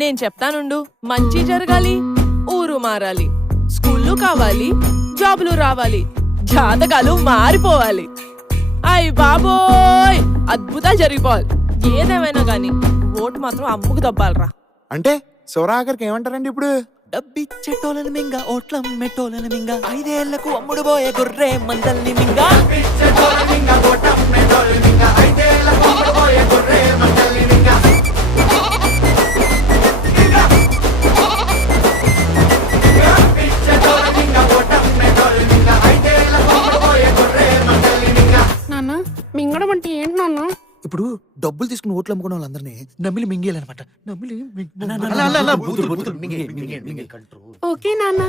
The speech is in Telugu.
నేను చెప్తానుండు. మంచి జరగాలి, ఊరు మారాలి, స్కూళ్ళు కావాలి, జాబులు రావాలి, జాతకాలు మారిపోవాలి. అయ్ బాబోయ్, అద్భుతాలు జరిగిపోవాలి. ఏదేమైనా గాని ఓటు మాత్రం అమ్ముకు దబ్బాలరా. అంటే శివరాఖరికి ఏమంటారండి ఇప్పుడు? డబ్బిచ్చేటోళ్ళని మింగ ఓట్లం మెట్టోళ్ళని మింగ 5 ఏళ్లకు అమ్ముడు పోయే గొర్రె మందల్ని మింగ. నాన్న మింగడం అంటే ఏంటి నాన్న? ఇప్పుడు డబ్బులు తీసుకుని ఓట్లు అమ్ముకున్న వాళ్ళందరినీ నమ్మిలి మింగేయాలన్నమాట. నమ్మిలి ఓకే నాన్న.